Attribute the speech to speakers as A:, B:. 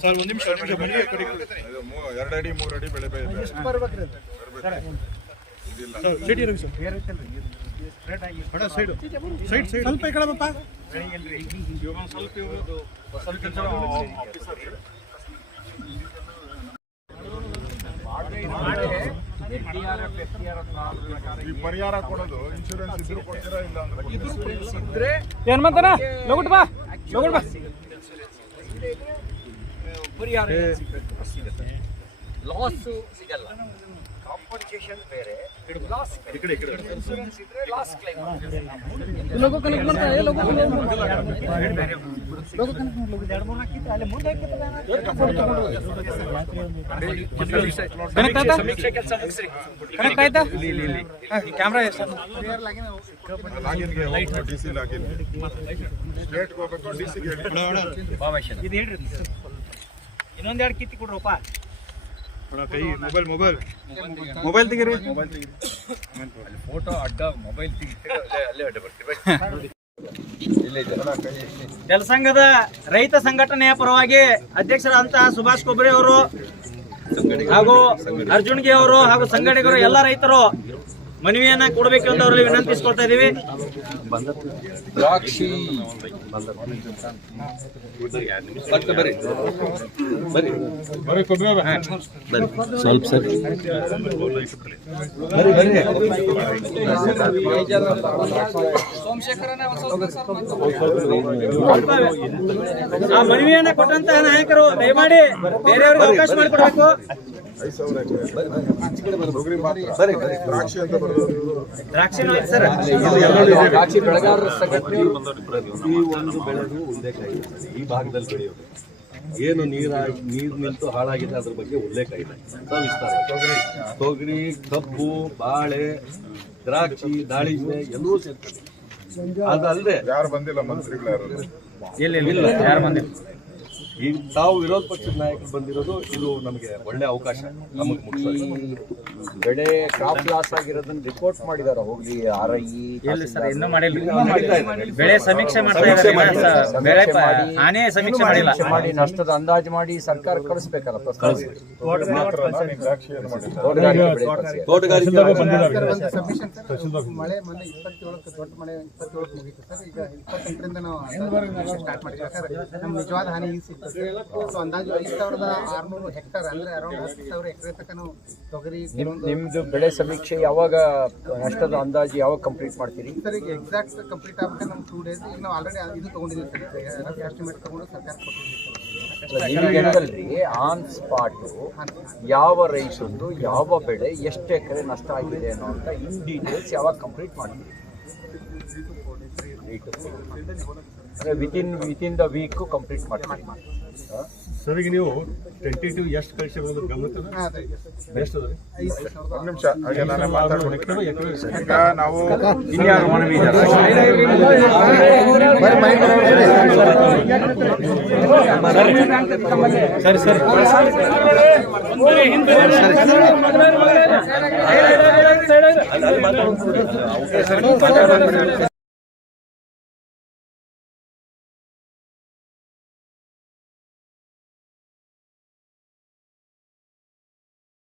A: Sir ಒಂದು ನಿಮಿಷ
B: ಎರಡು ಅಡಿ ಮೂರು ಅಡಿ ಬೆಳೆ
A: ಸೈಡು ಸೈಡ್ ಸೈಡ್ ಸ್ವಲ್ಪ ಈ
B: ಪರಿಹಾರ ಕೊಡೋದು ಇನ್ಶೂರೆನ್ಸ್ ಇದ್ರು ಕೊಡ್ತೀರಾ ಇಲ್ಲ ಅಂದ್ರೆ
C: ಏನ್ ಮಂತನ ಲಗುಟ್ ಬಾ. ಲಗುಟ್ ಬಾ.
D: ಲಾಸ್ ಸಿಗಲ್ಲ. ಕಾಂಪನ್ಸೇಷನ್ ಬೇರೆ. ಲಾಸ್ ಇನ್ಶೂರೆನ್ಸ್ ಇದ್ರೆ ಲಾಸ್ ಕ್ಲೈಮ್
C: ಲಗು ಕನೆಕ್ಟ್ ಮಾಡ್ತಾ ಏ ಲಗು ಲಗು ಕನೆಕ್ಟ್ ಮಾಡಿ ಲಗು ಎರಡು ಮೂರು ಹಾಕಿತ್ತು ಅಲ್ಲಿ ಮುಂದೆ ಕನೆಕ್ಟ್ ಆಯ್ತಾ?
D: ಸಮೀಕ್ಷೆ ಕೆಲಸ ಮುಗಿಸ್ರಿ.
C: ಕನೆಕ್ಟ್ ಆಯ್ತಾ? ಕ್ಯಾಮ್ರಾ
B: ಕ್ಯಾಮೆರಾ ಹೋಗ್ಬೇಕು ಡಿ ಸಿ ಲಾಗಿನ್ ಸ್ಟೇಟ್ಗೆ ಹೋಗ್ಬೇಕು ಡಿ ಸಿಗೆ
C: ಇದು ಹೇಳ್ರಿ. ಇನ್ನೊಂದ್ ಎರಡು ಕಿತ್ತಿ ಕೊಡ್ರಪ್ಪ.
A: ಮೊಬೈಲ್ ಮೊಬೈಲ್ ಮೊಬೈಲ್ ತೆಗೀರಿ.
D: ಫೋಟೋ ಅಡ್ಡ ಮೊಬೈಲ್ ಅಲ್ಲೇ ಅಡ್ಡ ಬರ್ತೀವಿ
C: ಜನಸಂಘದ ರೈತ ಸಂಘಟನೆಯ ಪರವಾಗಿ ಅಧ್ಯಕ್ಷರಾದಂತಹ ಸುಭಾಷ್ ಕೊಬ್ರಿ ಅವರು ಹಾಗೂ ಅರ್ಜುನ್ಗೆ ಅವರು ಹಾಗೂ ಸಂಘಟಕರು ಎಲ್ಲ ರೈತರು ಮನವಿಯನ್ನ ಕೊಡಬೇಕು ಅಂತ ಅವರಲ್ಲಿ ವಿನಂತಿಸ್ಕೊಳ್ತಾ ಇದೀವಿ.
D: ದ್ರಾಕ್ಷಿ.
C: ಆ ಮನವಿಯನ್ನ ಕೊಟ್ಟಂತಹ ನಾಯಕರು ದಯಮಾಡಿ ಬೇರೆಯವ್ರಿಗೆ ಅವಕಾಶ ಮಾಡಿಕೊಡ್ಬೇಕು.
B: ಮಾತ್ರ ದ್ರಾಕ್ಷಿ
C: ದ್ರಾಕ್ಷಿ ಸರ್
D: ಬೆಳೆಗಾರರ
E: ಈ ಬೆಳೆದು ಇದೆ ಈ ಭಾಗದಲ್ಲಿ ಬೆಳೆಯೋದು ಏನು ನೀರಾಗಿ ನೀರು ನಿಂತು ಹಾಳಾಗಿದೆ ಅದ್ರ ಬಗ್ಗೆ ಉಲ್ಲೇಖ ಸವಿಸ್ತಾರ ತೊಗರಿ ತೊಗರಿ ಕಬ್ಬು ಬಾಳೆ ದ್ರಾಕ್ಷಿ ದಾಳಿಂಬೆ ಎಲ್ಲವೂ ಸೇರ್ತದೆ ಅದಲ್ಲದೆ
B: ಯಾರು ಬಂದಿಲ್ಲ ಮಂತ್ರಿಗಳು ಯಾರು
C: ಇಲ್ಲ ಯಾರು ಬಂದಿಲ್ಲ
E: ಈಗ ತಾವು ವಿರೋಧ ಪಕ್ಷದ ನಾಯಕರು ಬಂದಿರೋದು ಇದು ನಮಗೆ ಒಳ್ಳೆ ಅವಕಾಶ. ನಮಗೆ
D: ಬೆಳೆ ಕ್ರಾಪ್ ಲಾಸ್ ಆಗಿರೋದನ್ನ ರಿಪೋರ್ಟ್ ಮಾಡಿದಾರೆ ಹೋಗಿ ಆರ್ ಐ
C: ಸರ್ ಇನ್ನೂ ಮಾಡಿಲ್ಲ. ಬೆಳೆ ಸಮೀಕ್ಷೆ ಹಾನಿ ಸಮೀಕ್ಷೆ ಮಾಡಿಲ್ಲ.
D: ಮಾಡಿ ನಷ್ಟದ ಅಂದಾಜು ಮಾಡಿ ಸರ್ಕಾರ ಕಳಿಸ್ಬೇಕಲ್ಲ.
F: ಮಳೆ ಮೊನ್ನೆ ಇಪ್ಪತ್ತೇಳಕ್ಕೆ ದೊಡ್ಡ ಮಳೆ ಇಪ್ಪತ್ತೇಳಕ್ಕೆ ಮುಗೀತು ಸರ್. ಈಗ ಇಪ್ಪತ್ತೆಂಟರಿಂದ ನಾವು ಸ್ಟಾರ್ಟ್ ಮಾಡಿದ್ವಿ. ಯಾಕಂದ್ರೆ ನಮ್ಮ ನಿಜವಾದ ಹಾನಿ ಸಿಗ್ತದೆ ಸೊ ಅಂದಾಜು ಐದು ಸಾವಿರದ ಆರ್ನೂರು ಹೆಕ್ಟರ್ ಅಂದ್ರೆ ಅರೌಂಡ್ ಹತ್ತು ಸಾವಿರ ಎಕರೆ ತನಕ ನಾವು ತೊಗರಿ
D: ನಿಮ್ದು ಬೆಳೆ ಸಮೀಕ್ಷೆ ಯಾವಾಗ ನಷ್ಟದ ಅಂದಾಜು ಯಾವಾಗ ಕಂಪ್ಲೀಟ್ ಮಾಡ್ತೀರಿ?
F: ಸರ್ ಈಗ ಎಕ್ಸಾಕ್ಟ್ ಕಂಪ್ಲೀಟ್ ಆಗ್ಬೇಕು ನಮ್ಮ ಟೂ ಡೇಸ್ ಈಗ ನಾವು ಆಲ್ರೆಡಿ ಇದು ತೊಗೊಂಡಿದ್ದೀವಿ ಸರ್ ಎಸ್ಟಿಮೇಟ್ ತೊಗೊಂಡು ಸರ್ಕಾರ ಕೊಟ್ಟಿದ್ದೀವಿ
D: ಆನ್ ಸ್ಪಾಟ್ ಯಾವ ರೈತಂದು ಯಾವ ಬೆಳೆ ಎಷ್ಟು ಎಕರೆ ನಷ್ಟ ಆಗಿದೆ ಅಂತ ಇನ್ ಡೀಟೇಲ್ಸ್ ಯಾವಾಗ ಕಂಪ್ಲೀಟ್ ಮಾಡ್ತೀರಿ? ಅಂದರೆ within within the week complete ಮಾಡ್ತೀನಿ
E: ಸರ್ ಈಗ ನೀವು ಟೆಂಟೇಟಿವ್ ಎಷ್ಟು ಕಳಿಸಿರೋದು
F: ಅದೇ
E: ಎಷ್ಟು ಅದ
B: ಒಂದು ನಿಮಿಷ ಹಾಗೆ ನಾನೇ ಮಾತಾಡ್ತೀನಿ ಈಗ ನಾವು
C: ಇನ್ಯಾರು ಸರ್ ಸರ್ ಸರಿ ಸರಿ